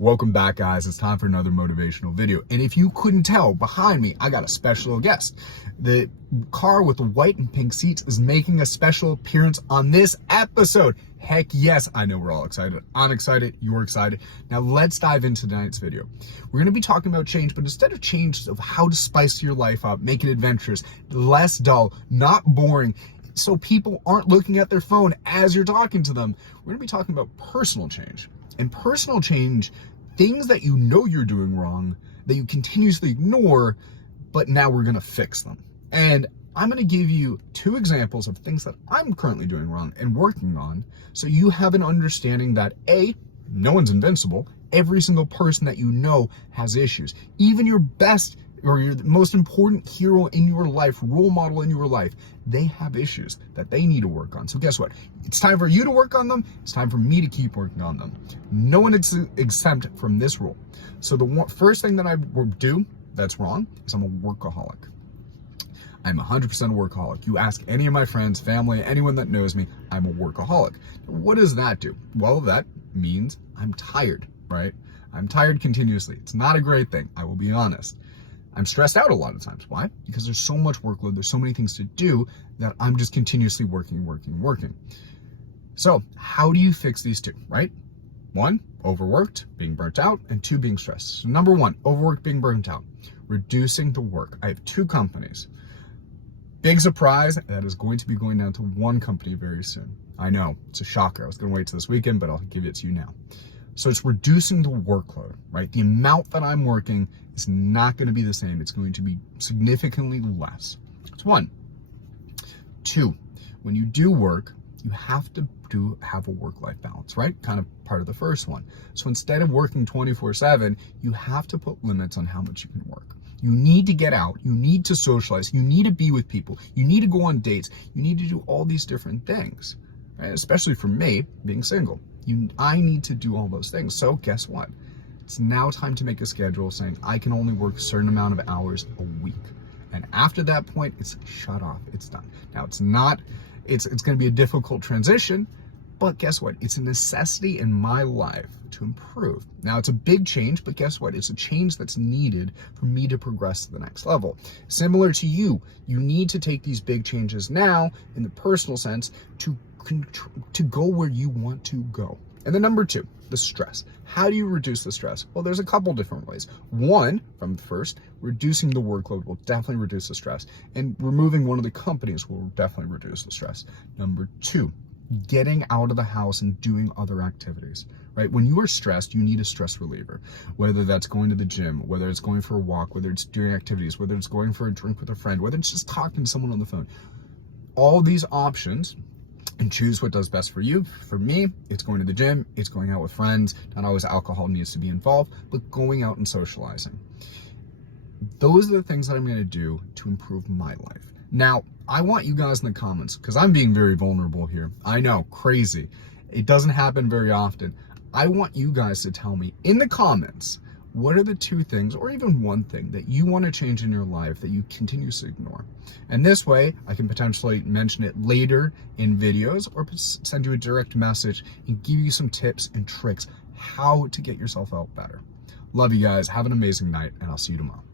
Welcome back, guys. It's time for another motivational video. And if you couldn't tell, behind me, I got a special guest. The car with the white and pink seats is making a special appearance on this episode. Heck yes, I know we're all excited. I'm excited, you're excited. Now let's dive into tonight's video. We're gonna be talking about change, but instead of change of how to spice your life up, make it adventurous, less dull, not boring, so people aren't looking at their phone as you're talking to them, we're gonna be talking about personal change. And personal change, things that you know you're doing wrong, that you continuously ignore, but now we're gonna fix them. And I'm gonna give you 2 examples of things that I'm currently doing wrong and working on, so you have an understanding that A, no one's invincible. Every single person that you know has issues. Even your best or your most important hero in your life, role model in your life, they have issues that they need to work on. So guess what? It's time for you to work on them. It's time for me to keep working on them. No one is exempt from this rule. So the first thing that I would do that's wrong is I'm a workaholic. I'm 100% a workaholic. You ask any of my friends, family, anyone that knows me, I'm a workaholic. What does that do? Well, that means I'm tired, right? I'm tired continuously. It's not a great thing, I will be honest. I'm stressed out a lot of times. Why? Because there's so much workload, there's so many things to do that I'm just continuously working. So how do you fix these 2, right? 1, overworked, being burnt out, and 2, being stressed. So number 1, overworked, being burnt out, reducing the work. I have 2 companies. Big surprise, that is going to be going down to 1 company very soon. I know, it's a shocker. I was gonna wait till this weekend, but I'll give it to you now. So it's reducing the workload, right? The amount that I'm working is not gonna be the same. It's going to be significantly less. That's 1. 2, when you do work, you have to have a work-life balance, right? Kind of part of the first one. So instead of working 24/7, you have to put limits on how much you can work. You need to get out, you need to socialize, you need to be with people, you need to go on dates, you need to do all these different things, right? Especially for me, being single. I need to do all those things. So guess what? It's now time to make a schedule saying I can only work a certain amount of hours a week. And after that point, it's shut off, it's done. Now it's gonna be a difficult transition, but guess what? It's a necessity in my life to improve. Now it's a big change, but guess what? It's a change that's needed for me to progress to the next level. Similar to you, you need to take these big changes now in the personal sense to go where you want to go. And then number 2, the stress. How do you reduce the stress? Well, there's a couple different ways. 1, from the first, reducing the workload will definitely reduce the stress. And removing one of the companies will definitely reduce the stress. Number 2, getting out of the house and doing other activities, right? When you are stressed, you need a stress reliever, whether that's going to the gym, whether it's going for a walk, whether it's doing activities, whether it's going for a drink with a friend, whether it's just talking to someone on the phone. All these options, and choose what does best for you. For me, it's going to the gym, it's going out with friends. Not always alcohol needs to be involved, but going out and socializing. Those are the things that I'm gonna do to improve my life. Now, I want you guys in the comments, because I'm being very vulnerable here. I know, crazy. It doesn't happen very often. I want you guys to tell me in the comments, what are the 2 things, or even 1 thing, that you want to change in your life that you continuously ignore? And this way, I can potentially mention it later in videos, or send you a direct message and give you some tips and tricks how to get yourself out better. Love you guys. Have an amazing night, and I'll see you tomorrow.